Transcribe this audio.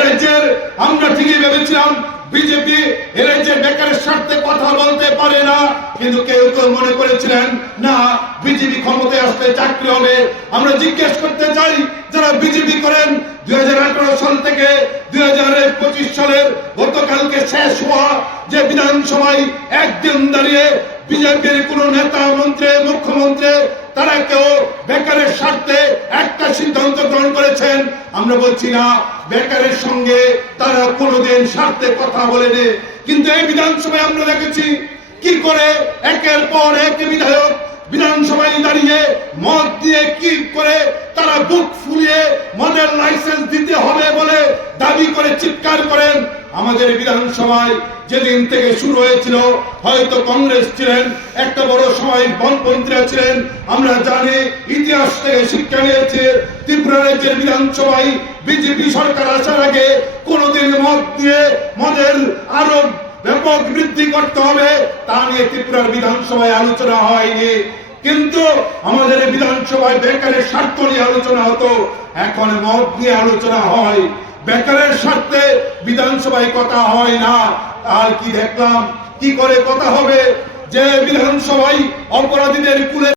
রাজ্যের আমরা ঠিকই ভেবেছিলাম বিজেপি এ বেকারের স্বার্থে কথা বলতে পারে না, কিন্তু কেউ কেউ মনে করেছিলেন, না, বিজেপি ক্ষমতায় আসলে চাকরি হবে। আমরা জিজ্ঞেস করতে চাই, যারা বিজেপি করেন, দুই হাজার আঠারো সাল থেকে দুই সালের গতকালকে শেষ হওয়া যে বিধানসভায় একদিন দাঁড়িয়ে বিজেপির কোন নেতা, মন্ত্রী, মুখ্যমন্ত্রী, তারা কেউ বেকারের স্বার্থে একটা সিদ্ধান্ত গ্রহণ করেছেন। আমরা বলছি না, বেকারের সঙ্গে তারা কোনোদিন স্বার্থে কথা বলেনি। কিন্তু এই বিধানসভায় আমরা দেখেছি, কি করে একের পর এক বিধায়ক বিধানসভায় দাঁড়িয়ে মদ দিয়ে কি করে তারা বুক ফুলিয়ে মদের লাইসেন্স দিতে হবে বলে দাবি করে চিৎকার করেন আমাদের বিধানসভায় যেদিন থেকে শুরু হয়েছিল, হয়তো কংগ্রেস ছিলেন, একটা বড় সময় বনপন্থীরা ছিলেন, আমরা জানি ইতিহাস থেকে শিক্ষা নিয়েছে, ত্রিপুরা রাজ্যের বিধানসভায় বিজেপি সরকার আসার আগে কোনোদিন মদ দিয়ে মদের আরও ব্যাপক বৃদ্ধি করতে হবে, তা নিয়ে ত্রিপুরার বিধানসভায় আলোচনা হয়নি। কিন্তু আমাদের বিধানসভায় বেকারের স্বার্থ নিয়ে আলোচনা হতো, এখন মত নিয়ে আলোচনা হয়। বেকারের স্বার্থে বিধানসভায় কথা হয় না আর কি দেখলাম? কি করে কথা হবে? যে বিধানসভায় অপরাধীদের কুলে